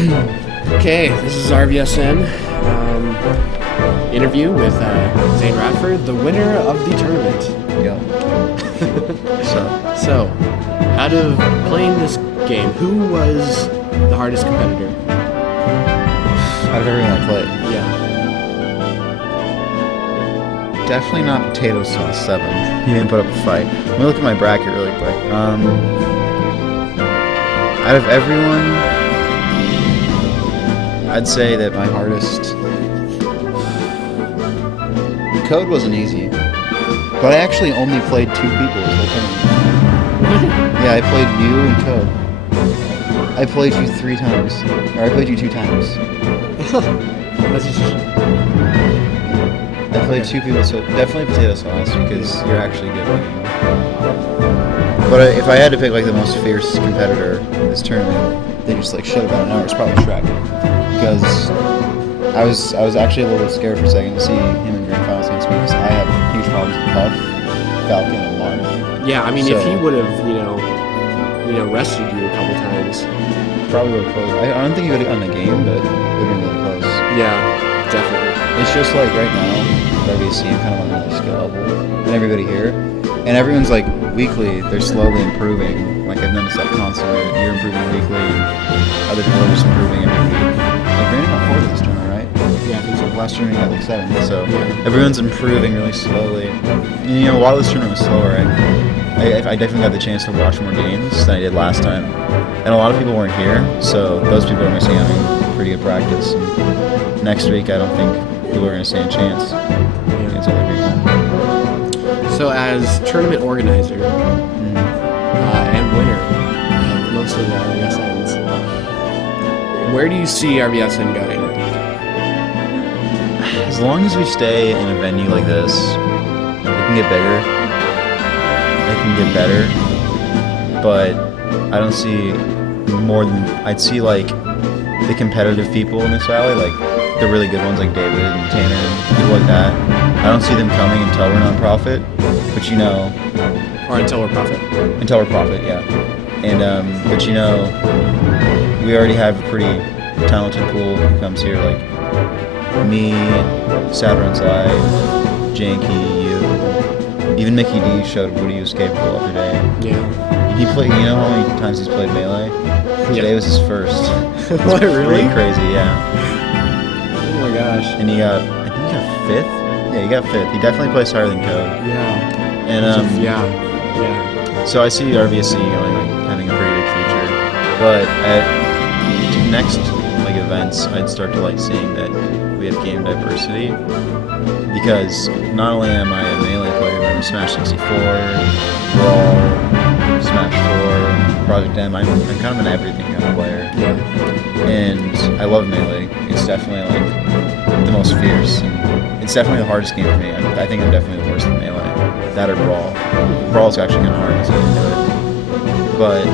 Okay, this is RVSN interview with Zane Radford, the winner of the tournament. Yeah. So, out of playing this game, who was the hardest competitor? Out of everyone I played, Yeah. definitely not Potato Sauce 7. He didn't put up a fight. Let me look at my bracket really quick. Out of everyone, I'd say that my hardest... Code wasn't easy. But I actually only played 2 people this whole tournament. Yeah, I played you and Code. I played you 3 times. Or I played you 2 times. That's just... I played 2 people, so definitely Potato Sauce, because you're actually good. But if I had to pick like the most fierce competitor in this tournament, they just like shut about an hour, it's probably Shrek. Because I was actually a little bit scared for a second to see him in grand finals against me, because I have huge problems with Puff, Falcon, and Mark. Yeah, I mean, if he would have, rested you a couple times. Probably would have closed. I don't think he would have gotten a game, but it would have been really close. Yeah, definitely. It's just like right now, RVSN kind of on another skill level, and everybody here, and everyone's like weekly, they're slowly improving. Like I've noticed that constantly. You're improving weekly, other people are just improving every week. Like Brandon got 4th this tournament, right? Yeah, I think so. Last tournament he got like 7th, so Yeah. everyone's improving really slowly. And, while this tournament was slower, I definitely got the chance to watch more games than I did last time. And a lot of people weren't here, so those people are missing out on pretty good practice. And next week, I don't think people are going to stand a chance against other people. So, as tournament organizer and winner of most of the RVSNs, where do you see RVSN going? As long as we stay in a venue like this, it can get bigger. It can get better, but I don't see more than I'd see like the competitive people in this valley, like the really good ones like David and Tanner and people like that. I don't see them coming until we're nonprofit, but Or until we're profit? until we're profit, yeah. And but we already have a pretty talented pool who comes here, like me, Saturn's Live, Janky, you. Even Mickey D showed what he was capable of today. Yeah. And he played, how many times he's played Melee? Today was his first. What, really? Pretty crazy, yeah. Oh my gosh. And I think he got 5th? Yeah, he got 5th. He definitely plays higher than Code. Yeah. And, Yeah. so I see RVSC having a pretty big future. But at next, events, I'd start to seeing that we have game diversity. Because not only am I a Melee player, but I'm a Smash 64, Brawl, Smash 4, Project M. I'm kind of an everything kind of player. Yeah. And I love Melee. It's definitely the most fierce. And it's definitely the hardest game for me. I think I'm definitely the worst at Melee. That or Brawl. Brawl's actually kind of hard to get into it. But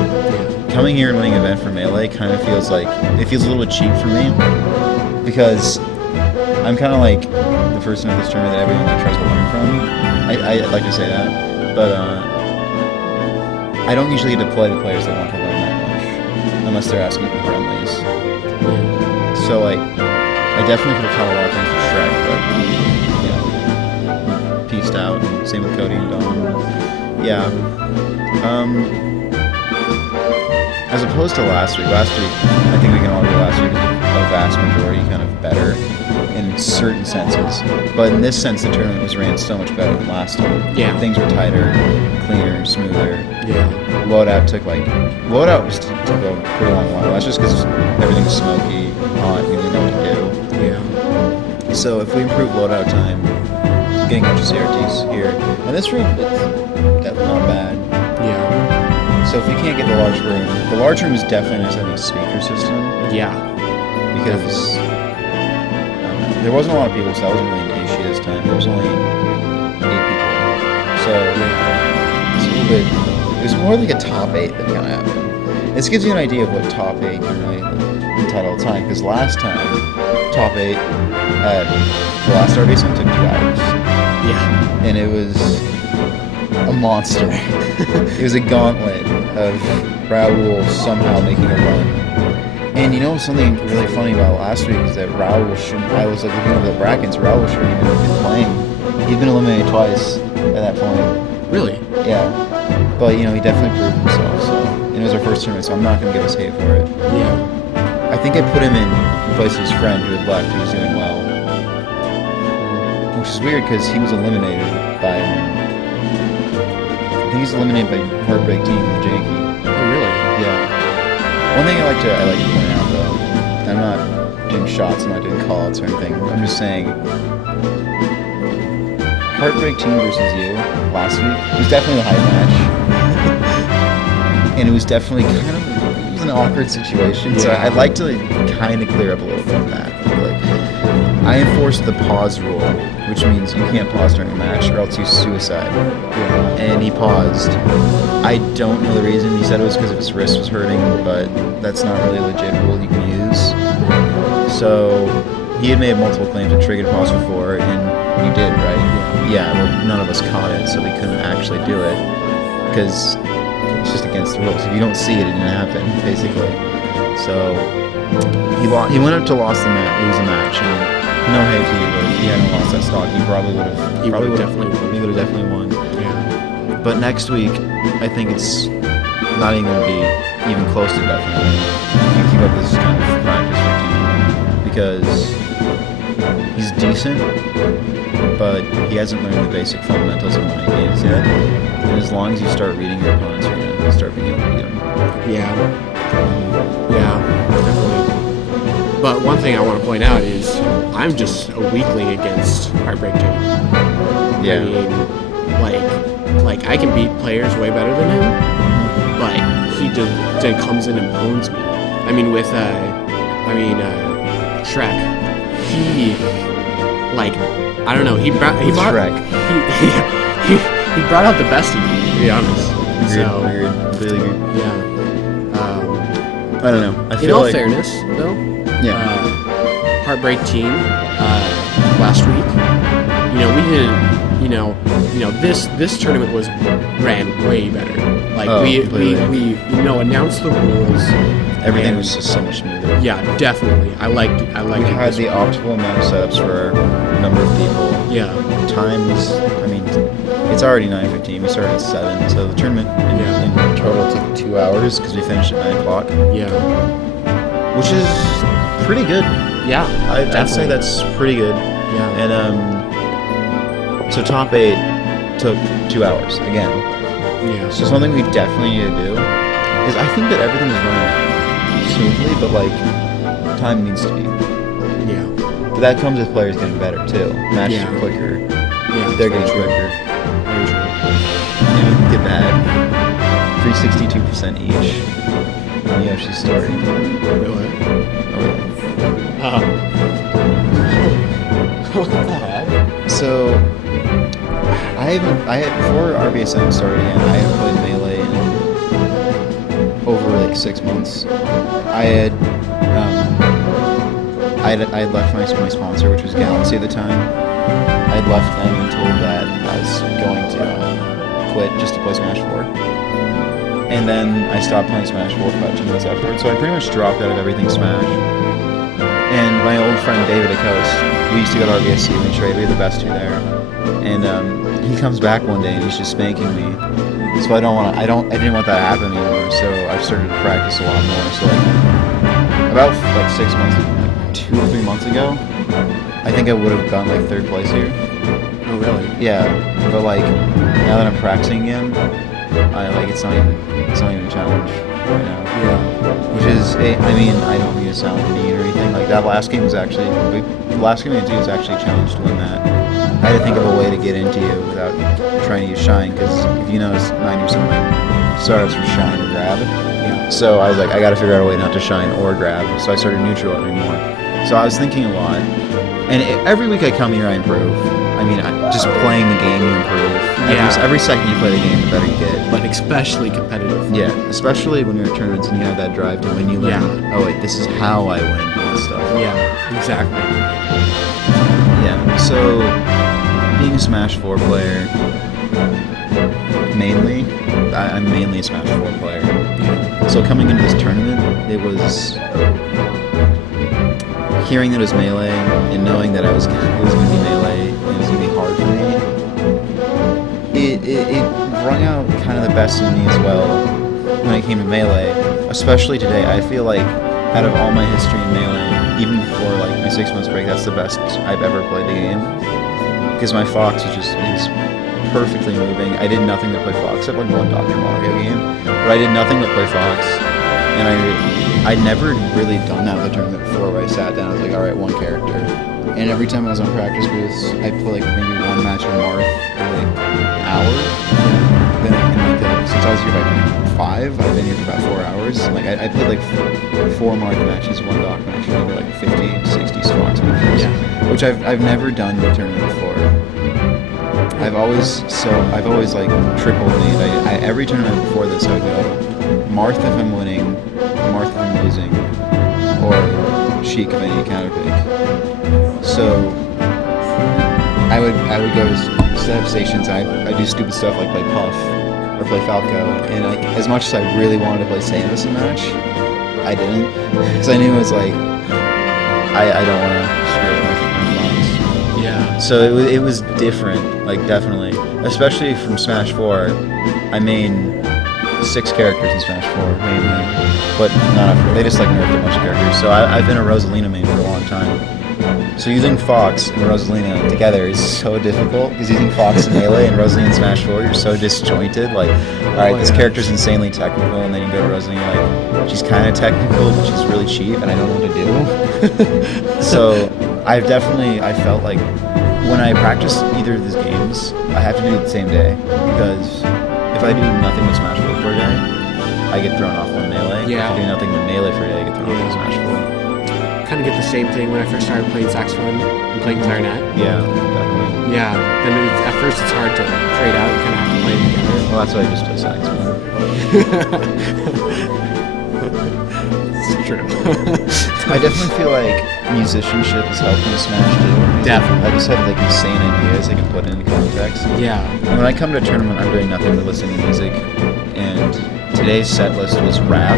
coming here and winning an event for Melee kind of feels it feels a little bit cheap for me. Because I'm kind of the person at this tournament that everyone tries to learn from. I'd like to say that, but I don't usually get to play the players that want to learn that much, unless they're asking for friendlies. So I definitely could have taught a lot of things to Shrek, but peaced out. Same with Cody and Dawn. Yeah. As opposed to last week, I think we can all agree last week was a vast majority kind of better in certain senses. But in this sense, the tournament was ran so much better than last time. Yeah. Things were tighter, cleaner, smoother. Yeah. Loadout took a pretty long while. That's just because everything was smoky, hot, you didn't know what to do. Yeah. So if we improve loadout time, getting a bunch of CRTs here, and this room, it's definitely not bad. Yeah. So if we can't get the large room is definitely nice having a speaker system. Yeah. Because there wasn't a lot of people, so that wasn't really an issue this time. There was only 8 people. So it's a little bit, it was more like a top 8 that kind of happened. This gives you an idea of what top 8 can really entitle all the time. Because last time, top 8 at the last RVSN took 2 hours. Yeah. And it was a monster. It was a gauntlet of Raoul somehow making a run. And you know something really funny about last week is that Raul shouldn't. I was like looking over the brackets. Raul shouldn't even have been playing. He'd been eliminated twice at that point. Really? Yeah, but you know he definitely proved himself. So and it was our first tournament, so I'm not gonna give us hate for it. Yeah. I think I put him in place of his friend who had left, who was doing well, which is weird because he was eliminated by. I think he's eliminated by Heartbreak Team with Jakey. Oh, really? Yeah. One thing I like to point out though, I'm not doing shots, I'm not doing call-outs or anything. I'm just saying, Heartbreak Team versus you last week was definitely a hype match, and it was definitely it was an awkward situation. Yeah. So I'd like to kind of clear up a little bit of that. Like, I enforced the pause rule, which means you can't pause during a match or else you suicide. Yeah. And he paused. I don't know the reason. He said it was because his wrist was hurting, but that's not really a legit rule you can use. So he had made multiple claims to trigger pause before, and you did, right? Yeah. Well, none of us caught it, so we couldn't actually do it because it's just against the rules. If you don't see it, it didn't happen, basically. So he went up to lose a match, and no hate to you, but if he hadn't lost that stock, he probably would have. He would have definitely won. Yeah. But next week, I think it's not even going to be even close to definitely. If you keep up this kind of practice routine, because he's decent, but he hasn't learned the basic fundamentals of mind games yet. And as long as you start reading your opponents, you're going to start being able to beat them. Yeah, definitely. But one thing I want to point out is I'm just a weakling against Heartbreak Team. Yeah. I mean, like I can beat players way better than him, but he just comes in and owns me. I mean, with Shrek, he I don't know, he brought out the best in me, to be honest. Agreed. Really good. Yeah. I don't know. I feel in all fairness, though. Yeah. Heartbreak Team last week. We didn't. This tournament ran way better. Like we announced the rules. Everything was just so much smoother. Yeah, definitely. I liked it. We had the optimal amount of setups for a number of people. Yeah. Times. I mean, it's already 9:15. We started at 7, so the tournament in total took 2 hours because we finished at 9 o'clock. Yeah. Which is pretty good. Yeah, I'd say that's pretty good. Yeah. And so top 8 took 2 hours again. Yeah. So something we definitely need to do is I think that everything is running smoothly, but time needs to be. Yeah. But that comes with players getting better too. Matches are quicker. Yeah. They're getting quicker. Very true. And get bad. 362% each. On Yoshi's story. Really? Oh yeah. What the heck? So I had before RVSN started again, I had played Melee in over like 6 months. I had left my sponsor, which was Galaxy at the time. I had left them and told that I was going to quit just to play Smash 4. And then I stopped playing Smash 4 for about 2 months afterwards, so I pretty much dropped out of everything Smash. And my old friend David Acoste, we used to go to RVSN, we trade, we were the best two there. And he comes back one day and he's just spanking me. So I didn't want that to happen anymore, so I've started to practice a lot more. So about 6 months, 2 or 3 months ago, I think I would have gotten 3rd place here. Oh really? Yeah, but now that I'm practicing again, it's not even a challenge right now. Yeah. Which is, I don't mean to sound mean or anything. That last game was actually, the last game I did was actually a challenge to win that. I had to think of a way to get into you without trying to use Shine, because if you notice, 90% of my startups were Shine or Grab. Yeah. So I was like, I gotta figure out a way not to Shine or Grab. So I started neutral anymore. So I was thinking a lot. And every week I come here, I improve. Just playing the game, you improve. Every second you play the game, the better you get. But especially competitive. Yeah, especially when you're at tournaments and you have that drive to win. You learn, this is how I win and stuff. Yeah, exactly. Yeah, so being a Smash 4 player, I'm mainly a Smash 4 player. So coming into this tournament, it was hearing that it was Melee and knowing that it was going to be Melee and it was going to be hard for me, it brought out kind of the best in me as well when it came to Melee. Especially today, I feel like out of all my history in Melee, even before like my 6 months break, that's the best I've ever played the game. Because my Fox is perfectly moving. I did nothing but play Fox, except like one Dr. Mario game, but I did nothing but play Fox. And I'd never really done that with a tournament before, where I sat down and was like, all right, one character. And every time I was on practice booths, I'd play like maybe one match of Marth every like hour. Then since I was here by 5, I've been here for about 4 hours. Like I played like 4 Marth matches, 1 Doc match, and over like 50, 60 Fox matches, which I've never done in a tournament before. I've always like triple lead. Every tournament before this, I would go Marth if I'm winning, Marth if I'm losing, or Sheik if I need a counter pick. So I would go to set up stations. I do stupid stuff like play Puff or play Falco, and like as much as I really wanted to play Samus in a match, I didn't, because I knew it was like I don't want to screw with my Fox. Yeah. So it was different, like definitely, especially from Smash 4. I main 6 characters in Smash 4 mainly, but not they just like nerfed a bunch of characters. So I've been a Rosalina main for a long time. So using Fox and Rosalina together is so difficult, because using Fox in Melee and Rosalina in Smash 4, you're so disjointed. Like, alright, this character's insanely technical, and then you go to Rosalina, like, she's kind of technical, but she's really cheap, and I don't know what to do. So I felt like when I practice either of these games, I have to do it the same day, because if I do nothing with Smash 4 for a day, I get thrown off on Melee. Yeah. If I do nothing with Melee for a day, I get thrown off on Smash 4. Kind of get the same thing when I first started playing saxophone and playing clarinet. Yeah, definitely. Yeah, then at first it's hard to trade out. You kind of have to play them together. Well, that's why I just play saxophone. It's true. I definitely feel like musicianship is helping with Smash too. Definitely. I just have like insane ideas I can put into context. Yeah. And when I come to a tournament, I'm doing nothing but listening to music. And today's set list was rap.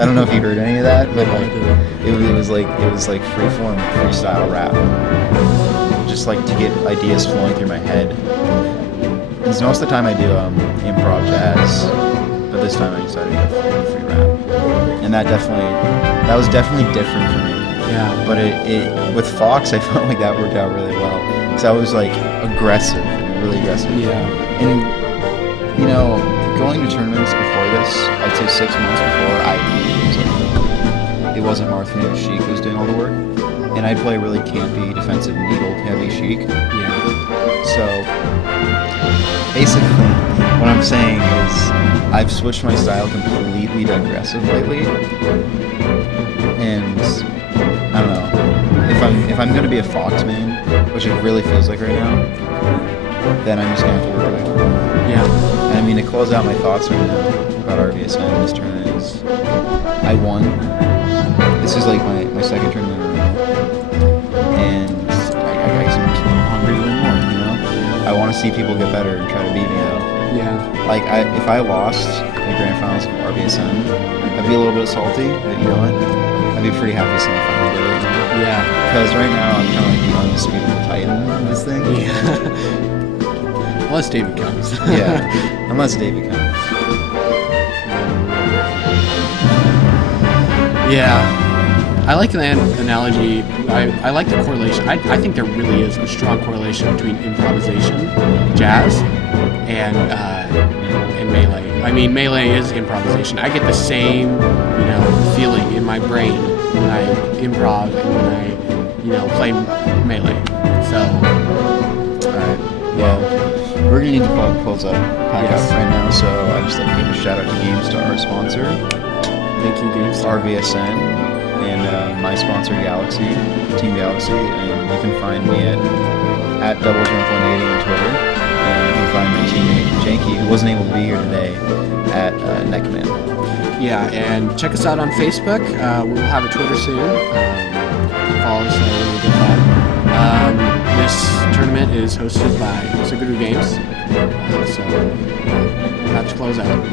I don't know if you heard any of that, but it was like freeform freestyle rap, just like to get ideas flowing through my head. Because most of the time I do improv jazz, but this time I decided to go free rap, and that was definitely different for me. Yeah. But it with Fox, I felt like that worked out really well, because I was like aggressive, really aggressive. Yeah. And you know, going to tournaments before this, I'd say 6 months before, it wasn't Marth for me, it was Sheik who was doing all the work. And I'd play really campy, defensive, needled, heavy Sheik. Yeah. So, basically, what I'm saying is, I've switched my style completely to aggressive lately. And, I don't know, if I'm going to be a Fox main, which it really feels like right now, then I'm just going to have to work with it. Yeah. And I mean, to close out my thoughts right now about RVSN, this tournament is, I won. This is like my second tournament in a row. And I guess I'm hungry to win more, you know? I want to see people get better and try to beat me though. Yeah. Like, if I lost in the grand finals of RVSN, I'd be a little bit salty, but you know what? I'd be pretty happy since I finally did it. You know? Yeah. Because right now I'm kind of like the undisputable titan of this thing. Yeah. Unless David comes. Yeah. Unless David comes. Yeah. I like the analogy. I like the correlation. I think there really is a strong correlation between improvisation, jazz, and Melee. I mean, Melee is improvisation. I get the same, feeling in my brain when I improv and when I, play Melee. So, all right. Well, we're gonna need to close up pack up right now. So I just like to give a shout out to GameStar, our sponsor. Thank you, GameStar. RVSN. And my sponsor, Galaxy, Team Galaxy, and you can find me at Doublejump180 on Twitter, and you can find my teammate Janky, who wasn't able to be here today, at Neckman. Yeah, and check us out on Facebook. We'll have a Twitter soon. Follow us when we get that. This tournament is hosted by Suguru Games, so that's to close out.